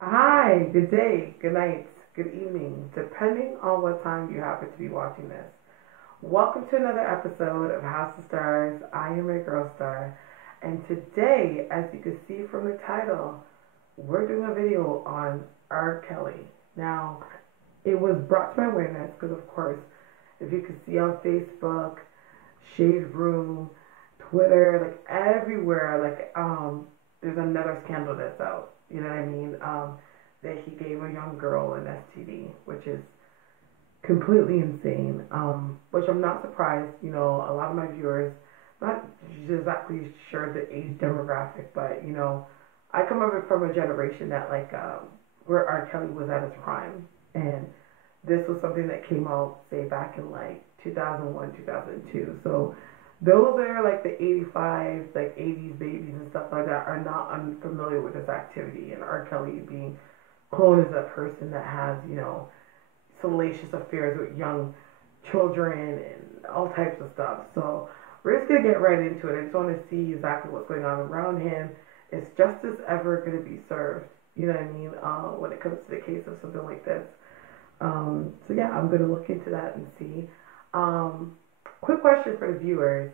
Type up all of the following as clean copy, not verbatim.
Hi, good day, good night, good evening, depending on what time you happen to be watching this. Welcome to another episode of House of Stars. I am your girl Starre, and today, as you can see from the title, we're doing a video on R. Kelly. Now, it was brought to my awareness because, of course, if you could see on Facebook, Shade Room, Twitter, like everywhere, there's another scandal that's out. You know what I mean? That he gave a young girl an STD, which is completely insane. Which I'm not surprised. You know, a lot of my viewers, not exactly sure the age demographic, but I come over from a generation that where R. Kelly was at his prime, and this was something that came out say back in like 2001, 2002. So those that are like the 85, like 80s babies and stuff like that are not unfamiliar with this activity. And R. Kelly being cloned as a person that has, salacious affairs with young children and all types of stuff. So we're just going to get right into it. I just want to see exactly what's going on around him. Is justice ever going to be served? You know what I mean? When it comes to the case of something like this. So yeah, I'm going to look into that and see. Quick question for the viewers.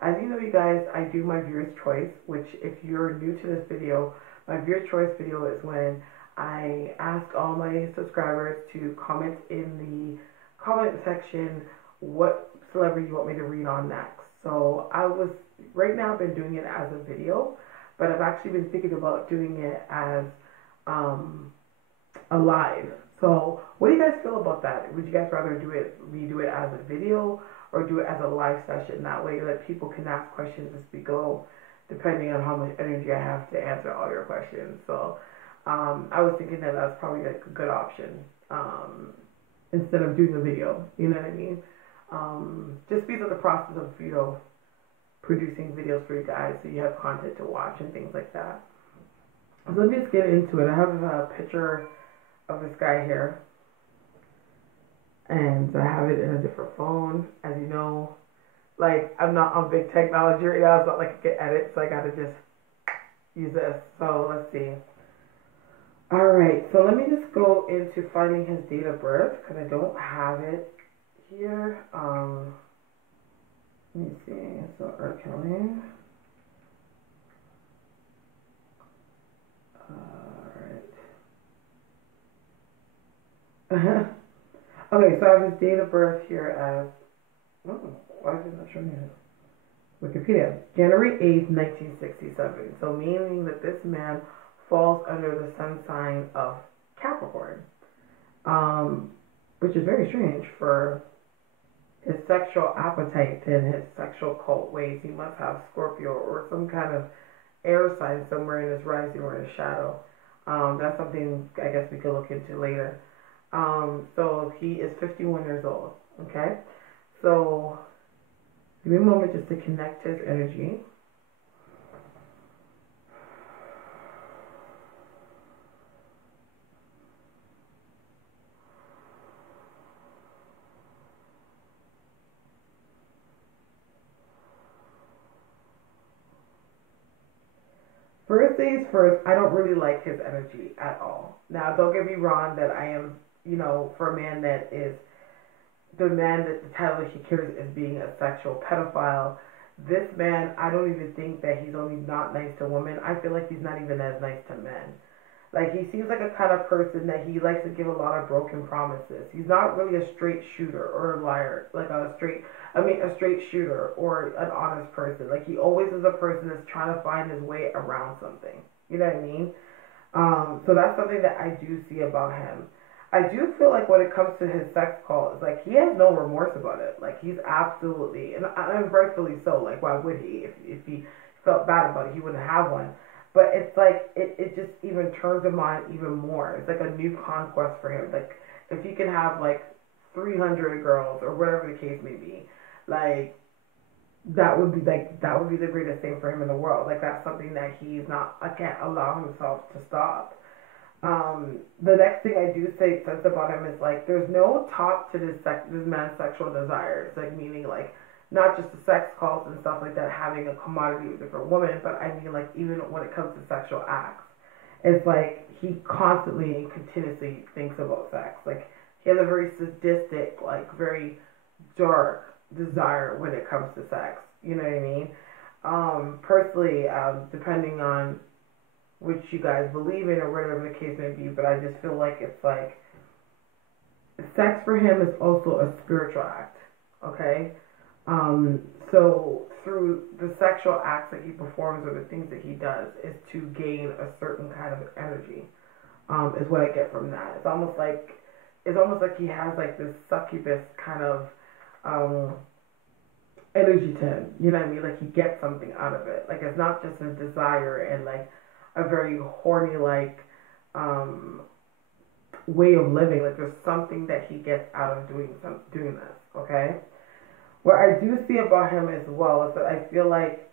As you know, you guys, I do my viewer's choice, which if you're new to this video, my viewer's choice video is when I ask all my subscribers to comment in the comment section what celebrity you want me to read on next. So right now I've been doing it as a video, but I've actually been thinking about doing it as a live. So what do you guys feel about that? Would you guys rather redo it as a video or do it as a live session? That way that people can ask questions as we go, depending on how much energy I have to answer all your questions. So I was thinking that that's probably like a good option instead of doing a video. You know what I mean? Just because of the process of producing videos for you guys, so you have content to watch and things like that. So let me just get into it. I have a picture of this guy here, and I have it in a different phone. As you know, like I'm not on big technology right now. It's not like I can edit, so I gotta just use this. So let's see. All right, so let me just go into finding his date of birth because I don't have it here. Let me see. So R. Kelly. Alright. Okay, so I have his date of birth here as, why is it not showing it? Wikipedia. January 8th, 1967. So meaning that this man falls under the sun sign of Capricorn. Which is very strange for his sexual appetite and his sexual cult ways. He must have Scorpio or some kind of air sign somewhere in his rising or his shadow. That's something I guess we could look into later. So he is 51 years old. Okay, so give me a moment just to connect his energy. First things first, I don't really like his energy at all. Now, don't get me wrong that I am, for a man that is the man that the title that he carries is being a sexual pedophile. This man, I don't even think that he's only not nice to women. I feel like he's not even as nice to men. Like, he seems like a kind of person that he likes to give a lot of broken promises. He's not really a straight shooter or a liar, like a straight shooter or an honest person. Like, he always is a person that's trying to find his way around something. You know what I mean? So that's something that I do see about him. I do feel like when it comes to his sex calls, like, he has no remorse about it. Like, he's absolutely, and rightfully so. Like, why would he? If he felt bad about it, he wouldn't have one. But it's like, it just even turns him on even more. It's like a new conquest for him. Like, if he can have, like, 300 girls or whatever the case may be, like, that would be the greatest thing for him in the world. Like, that's something that I can't allow himself to stop. The next thing I do say sense about him is like there's no top to this man's sexual desires. Like meaning like not just the sex calls and stuff like that, having a commodity with different women, but I mean like even when it comes to sexual acts, it's like he constantly and continuously thinks about sex. Like, he has a very sadistic, like, very dark desire when it comes to sex. You know what I mean? Personally, depending on which you guys believe in or whatever the case may be, but I just feel like it's like sex for him is also a spiritual act, okay? So through the sexual acts that he performs or the things that he does is to gain a certain kind of energy, is what I get from that. It's almost like he has like this succubus kind of energy to him, you know what I mean? Like, he gets something out of it. Like, it's not just a desire and like a very horny like way of living. Like, there's something that he gets out of doing this, okay? What I do see about him as well is that I feel like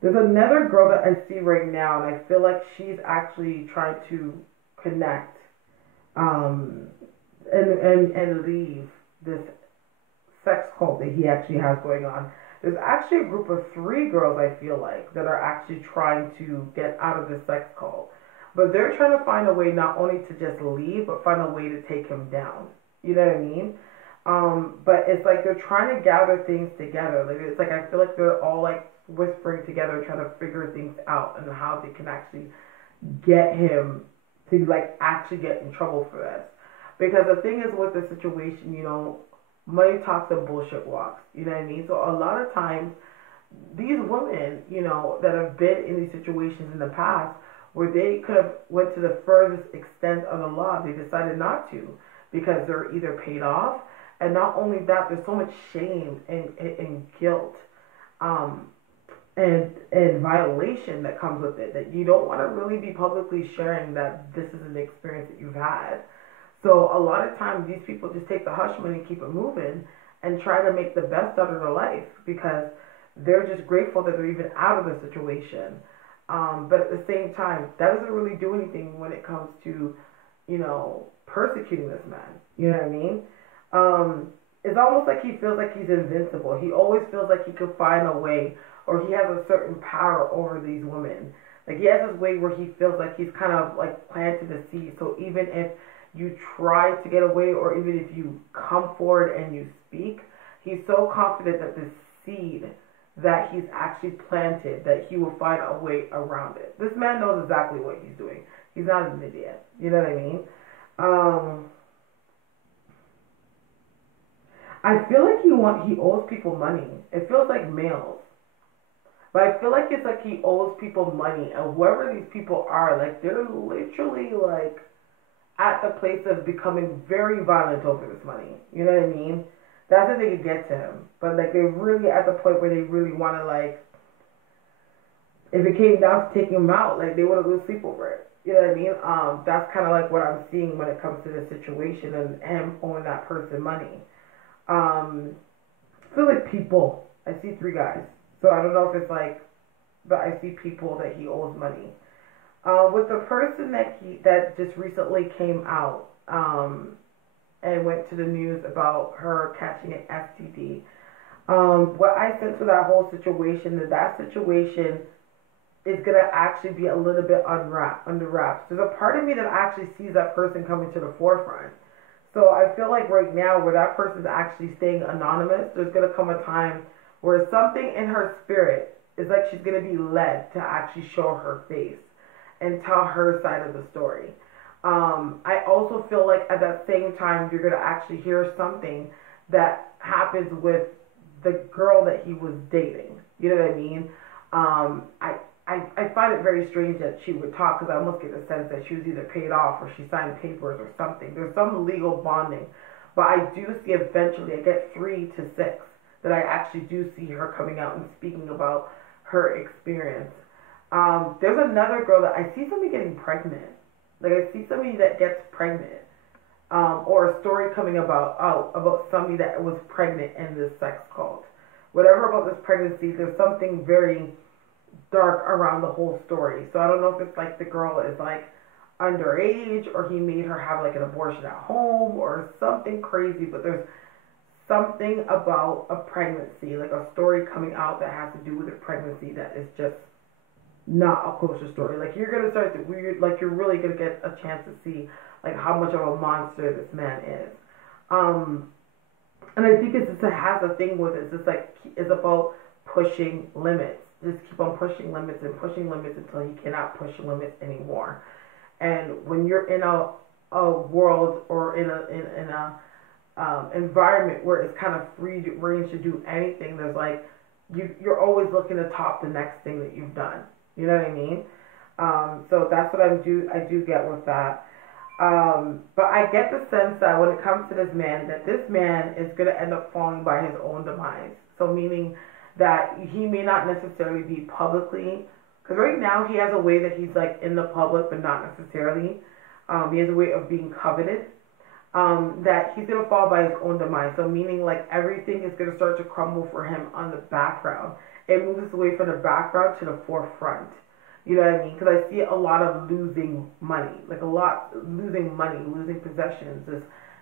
there's another girl that I see right now, and I feel like she's actually trying to connect and leave this sex cult that he actually has going on. There's actually a group of 3 girls, I feel like, that are actually trying to get out of the sex cult. But they're trying to find a way not only to just leave, but find a way to take him down. You know what I mean? But it's like they're trying to gather things together. Like, it's like I feel like they're all like whispering together, trying to figure things out and how they can actually get him to like actually get in trouble for this. Because the thing is with the situation, you know, money talks and bullshit walks. You know what I mean? So a lot of times, these women, you know, that have been in these situations in the past where they could have went to the furthest extent of the law, they decided not to because they're either paid off, and not only that, there's so much shame and guilt and violation that comes with it that you don't want to really be publicly sharing that this is an experience that you've had. So a lot of times these people just take the hush money and keep it moving and try to make the best out of their life because they're just grateful that they're even out of the situation. But at the same time, that doesn't really do anything when it comes to, you know, persecuting this man. You know what I mean? It's almost like he feels like he's invincible. He always feels like he could find a way, or he has a certain power over these women. Like, he has this way where he feels like he's kind of like planted the seed. So even if you try to get away, or even if you come forward and you speak, he's so confident that the seed that he's actually planted, that he will find a way around it. This man knows exactly what he's doing. He's not an idiot. You know what I mean? I feel like he owes people money. It feels like males. But I feel like it's like he owes people money. And whoever these people are, like, they're literally, like, at the place of becoming very violent over this money. You know what I mean? That's if they could get to him. But, like, they're really at the point where they really want to, like, if it came down to taking him out, like, they wouldn't lose sleep over it. You know what I mean? That's kind of like what I'm seeing when it comes to this situation and him owing that person money. I feel like people. I see 3 guys. So I don't know if it's like, but I see people that he owes money. With the person that just recently came out and went to the news about her catching an STD. What I sense for that whole situation is that situation is going to actually be a little bit under wraps. There's a part of me that actually sees that person coming to the forefront. So I feel like right now where that person's actually staying anonymous, there's going to come a time where something in her spirit is like she's going to be led to actually show her face and tell her side of the story. I also feel like at that same time, you're going to actually hear something that happens with the girl that he was dating. You know what I mean? I find it very strange that she would talk, because I almost get the sense that she was either paid off or she signed papers or something. There's some legal bonding. But I do see eventually, I get 3 to 6, that I actually do see her coming out and speaking about her experience. There's another girl that I see somebody getting pregnant. Like, I see somebody that gets pregnant. Or a story coming about somebody that was pregnant in this sex cult. Whatever about this pregnancy, there's something very dark around the whole story. So I don't know if it's like the girl is like underage, or he made her have like an abortion at home or something crazy, but there's something about a pregnancy, like a story coming out that has to do with a pregnancy that is just not a kosher story. Like you're gonna start to weird, like you're really gonna get a chance to see like how much of a monster this man is. Um, and I think it has a thing with it. It's like it's about pushing limits. Just keep on pushing limits and pushing limits until he cannot push limits anymore. And when you're in a world or in a environment where it's kind of free range to do anything, there's like you're always looking to top the next thing that you've done. You know what I mean? So that's what I do get with that. But I get the sense that when it comes to this man, that this man is going to end up falling by his own demise. So meaning that he may not necessarily be publicly, because right now he has a way that he's like in the public, but not necessarily. He has a way of being coveted. That he's going to fall by his own demise. So meaning like everything is going to start to crumble for him on the background. It moves away from the background to the forefront. You know what I mean? Because I see a lot of losing money, like a lot losing money, losing possessions,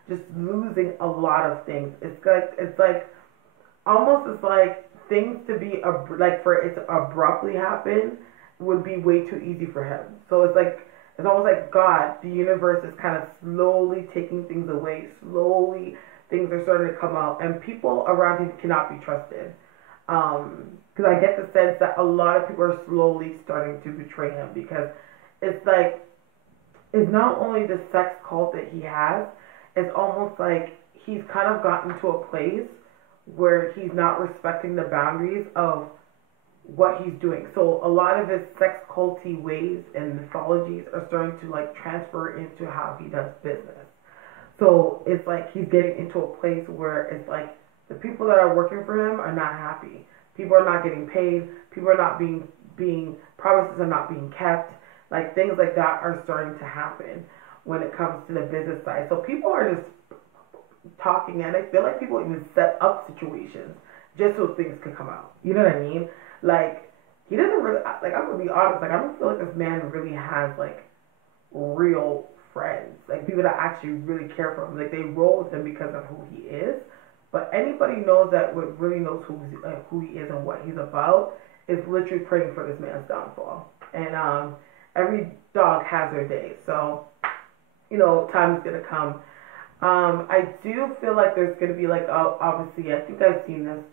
just losing a lot of things. It's like almost it's like things to be like for it to abruptly happen would be way too easy for him. So it's almost like God, the universe is kind of slowly taking things away. Slowly things are starting to come out, and people around him cannot be trusted. Because I get the sense that a lot of people are slowly starting to betray him, because it's like, it's not only the sex cult that he has, it's almost like he's kind of gotten to a place where he's not respecting the boundaries of what he's doing. So a lot of his sex culty ways and mythologies are starting to like transfer into how he does business. So it's like he's getting into a place where it's like the people that are working for him are not happy. People are not getting paid. People are not being promises are not being kept. Like things like that are starting to happen when it comes to the business side. So people are just talking, and I feel like people even set up situations just so things could come out. You know what I mean? Like he doesn't really, like I'm gonna be honest, like I don't feel like this man really has like real friends, like people that actually really care for him. Like they roll with him because of who he is. But anybody knows that what really knows who he is and what he's about is literally praying for this man's downfall. And every dog has their day, so you know time is gonna come. I do feel like there's gonna be like obviously I think I've seen this.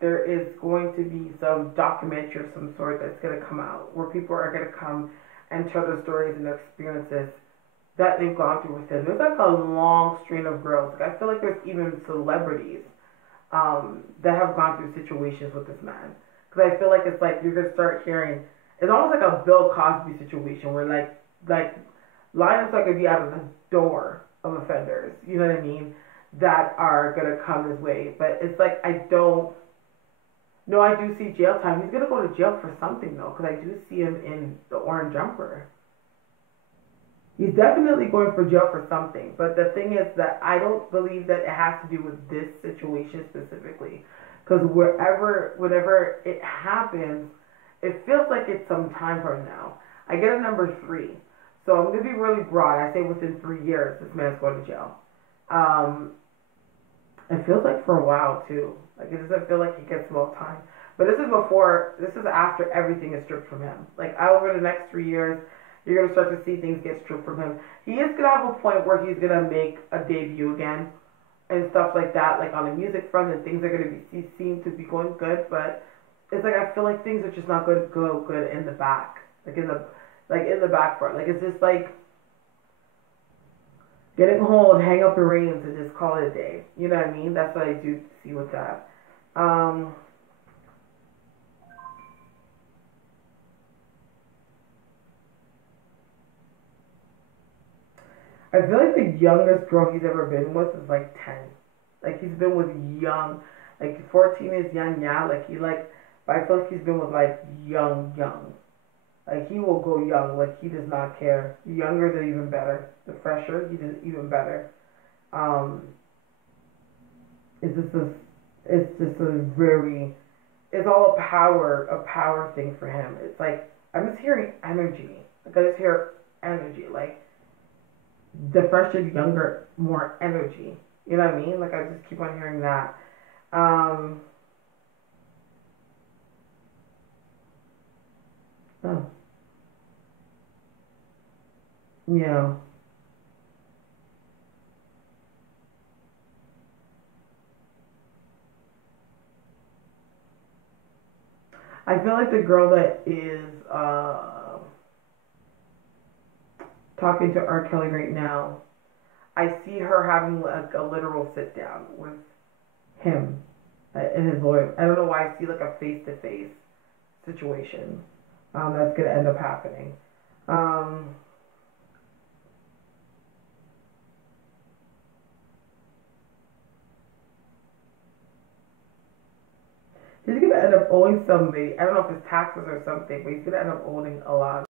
There is going to be some documentary of some sort that's gonna come out where people are gonna come and tell their stories and their experiences that they've gone through with him. There's like a long string of girls. Like I feel like there's even celebrities that have gone through situations with this man. Because I feel like it's like you're gonna start hearing. It's almost like a Bill Cosby situation where like lineups are gonna be out of the door of offenders. You know what I mean? That are gonna come his way. But it's like I do see jail time. He's gonna go to jail for something though, because I do see him in the orange jumper. He's definitely going for jail for something. But the thing is that I don't believe that it has to do with this situation specifically. Because whenever it happens, it feels like it's some time from now. I get a number 3. So I'm going to be really broad. I say within 3 years, this man's going to jail. It feels like for a while, too. Like, it doesn't feel like he gets more time. But this is after everything is stripped from him. Like, over the next 3 years, you're going to start to see things get stripped from him. He is going to have a point where he's going to make a debut again and stuff like that, like on the music front, and things are going to be seem to be going good, but it's like I feel like things are just not going to go good in the back, like in the back front. Like it's just like getting home and hang up the reins and just call it a day. You know what I mean? That's what I do see with that. I feel like the youngest girl he's ever been with is like 10. Like he's been with young, like 14 is young, yeah. But I feel like he's been with like young. Like he will go young. Like he does not care. The younger, the even better. The fresher, he does even better. It's just it's all a power thing for him. It's like I'm just hearing energy. Like I just hear energy. Like the fresher, younger, more energy. You know what I mean? Like I just keep on hearing that. Oh, yeah. I feel like the girl that is talking to R. Kelly right now, I see her having like a literal sit down with him and his lawyer. I don't know why I see like a face to face situation that's gonna end up happening. Um, he's gonna end up owing somebody. I don't know if it's taxes or something, but he's gonna end up owing a lot.